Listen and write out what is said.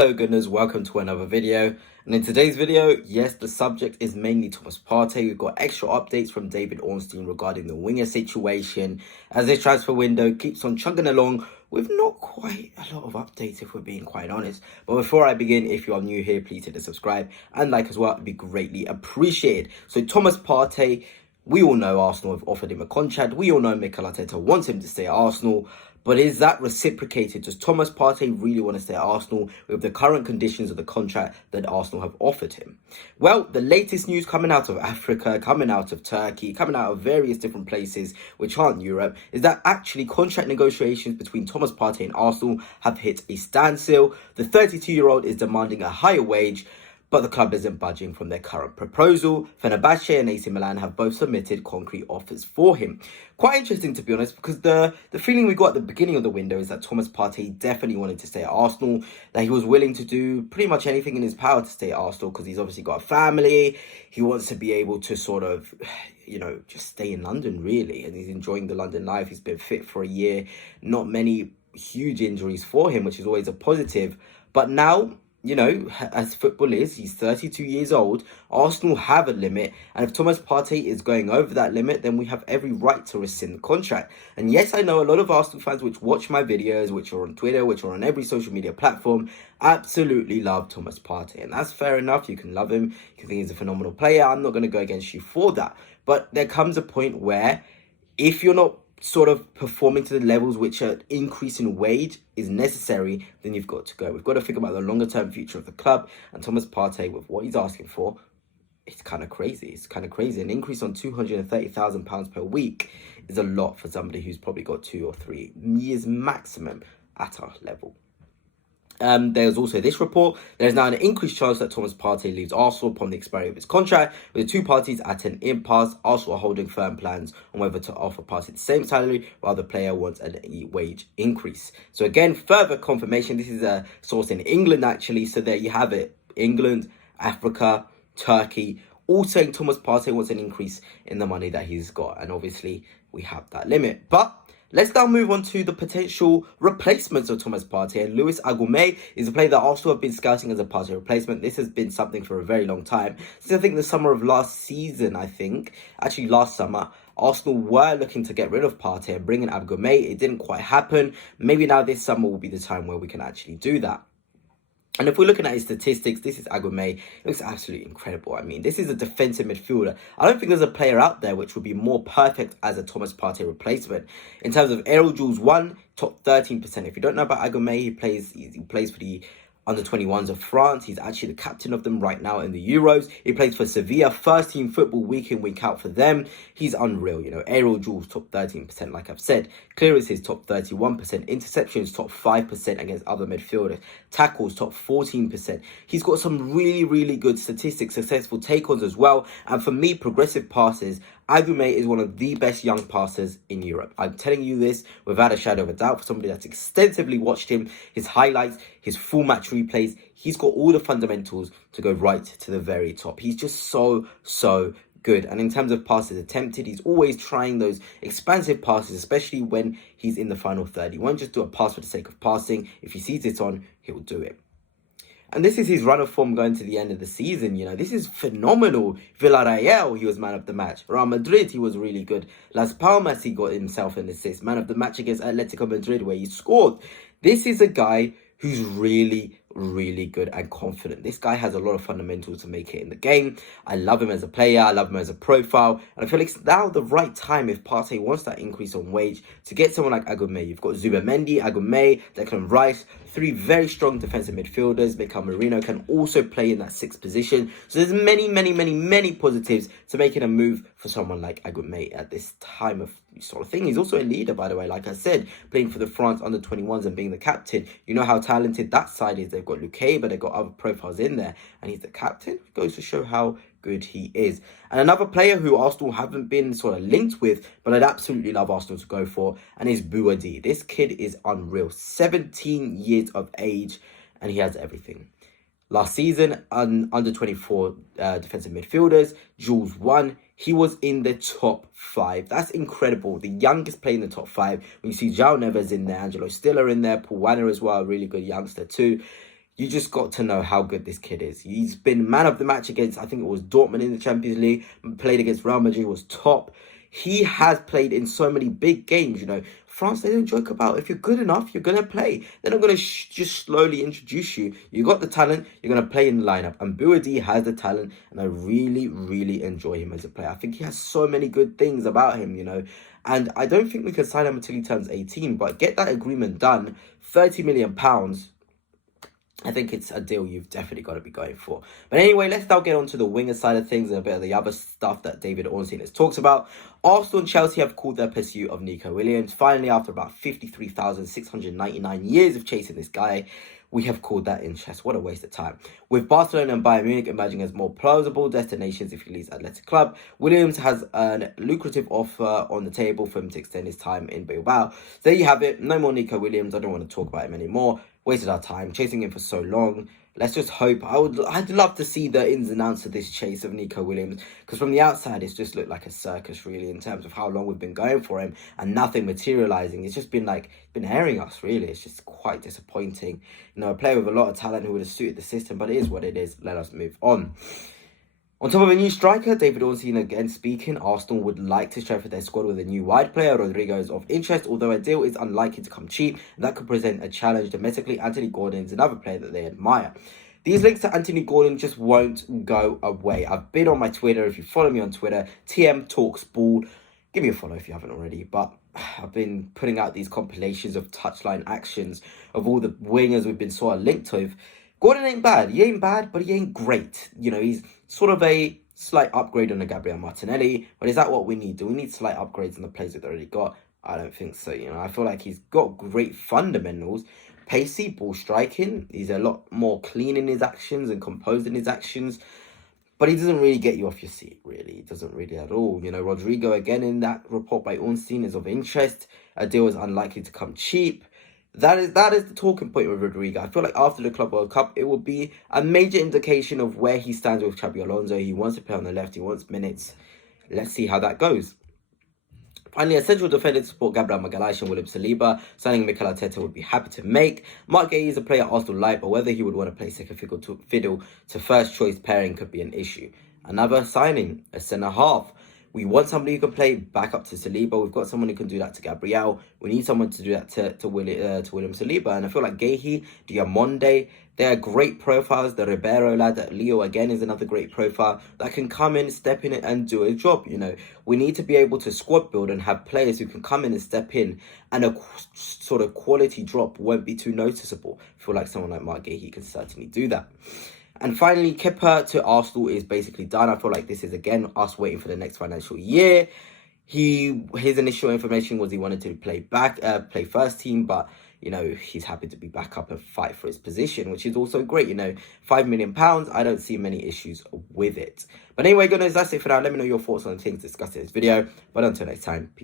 Hello Gunners, welcome to another video. And in today's video, yes, the subject is mainly Thomas Partey. We've got extra updates from David Ornstein regarding the winger situation as this transfer window keeps on chugging along with not quite a lot of updates, if we're being quite honest. But before I begin, if you are new here, please hit the subscribe and like as well. It'd be greatly appreciated. So Thomas Partey, we all know Arsenal have offered him a contract. We all know Mikel Arteta wants him to stay at Arsenal. But is that reciprocated? Does Thomas Partey really want to stay at Arsenal with the current conditions of the contract that Arsenal have offered him? Well, the latest news coming out of Africa, coming out of Turkey, coming out of various different places which aren't Europe, is that actually contract negotiations between Thomas Partey and Arsenal have hit a standstill. The 32-year-old is demanding a higher wage, but the club isn't budging from their current proposal. Fenerbahce and AC Milan have both submitted concrete offers for him. Quite interesting, to be honest, because the feeling we got at the beginning of the window is that Thomas Partey definitely wanted to stay at Arsenal, that he was willing to do pretty much anything in his power to stay at Arsenal because he's obviously got a family. He wants to be able to sort of, just stay in London, really, and he's enjoying the London life. He's been fit for a year, not many huge injuries for him, which is always a positive. But now, as football is, he's 32 years old. Arsenal have a limit, and if Thomas Partey is going over that limit, then we have every right to rescind the contract. And yes, I know a lot of Arsenal fans which watch my videos, which are on Twitter, which are on every social media platform, absolutely love Thomas Partey, and that's fair enough. You can love him, you can think he's a phenomenal player. I'm not going to go against you for that, but there comes a point where if you're not sort of performing to the levels which an increase in wage is necessary, then you've got to go. We've got to think about the longer term future of the club, and Thomas Partey, with what he's asking for, it's kind of crazy. It's kind of crazy. An increase on £230,000 per week is a lot for somebody who's probably got 2 or 3 years maximum at our level. There's also this report. There's now an increased chance that Thomas Partey leaves Arsenal upon the expiry of his contract, with the two parties at an impasse. Arsenal are holding firm plans on whether to offer Partey the same salary, while the player wants a wage increase. So again, further confirmation. This is a source in England, actually. So there you have it. England, Africa, Turkey, all saying Thomas Partey wants an increase in the money that he's got. And obviously, we have that limit. But let's now move on to the potential replacements of Thomas Partey. And Louis Aubameyang is a player that Arsenal have been scouting as a Partey replacement. This has been something for a very long time. Since I think the summer of last season, actually last summer, Arsenal were looking to get rid of Partey and bring in Aubameyang. It didn't quite happen. Maybe now this summer will be the time where we can actually do that. And if we're looking at his statistics, this is Aubameyang. It looks absolutely incredible. I mean, this is a defensive midfielder. I don't think there's a player out there which would be more perfect as a Thomas Partey replacement. In terms of aerial duels won, top 13%. If you don't know about Aubameyang, he plays for the under-21s of France. He's actually the captain of them right now in the Euros. He plays for Sevilla, first team football week in, week out for them. He's unreal, aerial duels top 13%, like I've said. Clearances top 31%, interceptions top 5% against other midfielders, tackles top 14%. He's got some really, really good statistics, successful take-ons as well. And for me, progressive passes, Aubameyang is one of the best young passers in Europe. I'm telling you this without a shadow of a doubt. For somebody that's extensively watched him, his highlights, his full match replays, he's got all the fundamentals to go right to the very top. He's just so good. And in terms of passes attempted, he's always trying those expansive passes, especially when he's in the final third. He won't just do a pass for the sake of passing. If he sees it on, he'll do it. And this is his run of form going to the end of the season. This is phenomenal. Villarreal, he was man of the match. Real Madrid, he was really good. Las Palmas, he got himself an assist. Man of the match against Atletico Madrid, where he scored. This is a guy who's really, really good and confident. This guy has a lot of fundamentals to make it in the game. I love him as a player. I love him as a profile. And I feel like it's now the right time, if Partey wants that increase on wage, to get someone like Aubameyang. You've got Zubimendi, Aubameyang, Declan Rice, 3 very strong defensive midfielders. Mikel Merino can also play in that 6th position. So there's many positives to making a move for someone like Aubameyang at this time of sort of thing. He's also a leader, by the way, like I said, playing for the France under-21s and being the captain. You know how talented that side is. They've got Luque, but they've got other profiles in there, and he's the captain. Goes to show how good he is. And another player who Arsenal haven't been sort of linked with, but I'd absolutely love Arsenal to go for, and is Boadi. This kid is unreal. 17 years of age, and he has everything. Last season, under 24 defensive midfielders, Jules won. He was in the top 5. That's incredible. The youngest player in the top 5. When you see João Neves in there, Angelo Stiller in there, Paul Wanner as well, a really good youngster too. you just got to know how good this kid is. He's been man of the match against, I think it was Dortmund in the Champions League, played against Real Madrid, was top. He has played in so many big games, you know. France, they don't joke about if you're good enough, you're going to play. They're not going to just slowly introduce you. You got the talent, you're going to play in the lineup. And Boadi has the talent, and I really, really enjoy him as a player. I think he has so many good things about him, you know. And I don't think we can sign him until he turns 18, but get that agreement done, £30 million. I think it's a deal you've definitely got to be going for. But anyway, let's now get on to the winger side of things and a bit of the other stuff that David Ornstein has talked about. Arsenal and Chelsea have called their pursuit of Nico Williams. Finally, after about 53,699 years of chasing this guy, we have called that interest. What a waste of time. With Barcelona and Bayern Munich emerging as more plausible destinations if he leaves Athletic Club, Williams has a lucrative offer on the table for him to extend his time in Bilbao. There you have it. No more Nico Williams. I don't want to talk about him anymore. Wasted our time chasing him for so long. Let's just hope. I'd love to see the ins and outs of this chase of Nico Williams, because from the outside it's just looked like a circus really in terms of how long we've been going for him and nothing materializing. It's just been airing us really. It's just quite disappointing. You know, a player with a lot of talent who would have suited the system, but it is what it is. Let us move on. On top of a new striker, David Ornstein again speaking, Arsenal would like to strengthen their squad with a new wide player. Rodrigo is of interest, although a deal is unlikely to come cheap, and that could present a challenge domestically. Anthony Gordon is another player that they admire. These links to Anthony Gordon just won't go away. I've been on my Twitter. If you follow me on Twitter, TM Talks Ball. Give me a follow if you haven't already. But I've been putting out these compilations of touchline actions of all the wingers we've been sort of linked with. Gordon ain't bad. He ain't bad, but he ain't great. You know, he's sort of a slight upgrade on a Gabriel Martinelli. But is that what we need? Do we need slight upgrades on the players we've already got? I don't think so. You know, I feel like he's got great fundamentals. Pacey, ball striking. He's a lot more clean in his actions and composed in his actions. But he doesn't really get you off your seat, really. He doesn't really at all. You know, Rodrigo, again, in that report by Ornstein, is of interest. A deal is unlikely to come cheap. That is the talking point with Rodrigo. I feel like after the Club World Cup, it will be a major indication of where he stands with Xabi Alonso. He wants to play on the left. He wants minutes. Let's see how that goes. Finally, a central defender to support Gabriel Magalhaes and William Saliba. Signing Mikel Arteta would be happy to make. Mark Guehi is a player Arsenal like, but whether he would want to play second fiddle to first choice pairing could be an issue. Another signing, a centre half. We want somebody who can play back up to Saliba. We've got someone who can do that to Gabriel. We need someone to do that to William Saliba. And I feel like Guehi, Diamonde, they're great profiles. The Ribeiro lad at Leo, again, is another great profile that can come in, step in and do a job. You know, we need to be able to squad build and have players who can come in and step in, and a sort of quality drop won't be too noticeable. I feel like someone like Mark Guehi can certainly do that. And finally, Kepa to Arsenal is basically done. I feel like this is, again, us waiting for the next financial year. His initial information was he wanted to play first team, but, you know, he's happy to be back up and fight for his position, which is also great. You know, £5 million, I don't see many issues with it. But anyway, guys, that's it for now. Let me know your thoughts on the things discussed in this video. But until next time, peace.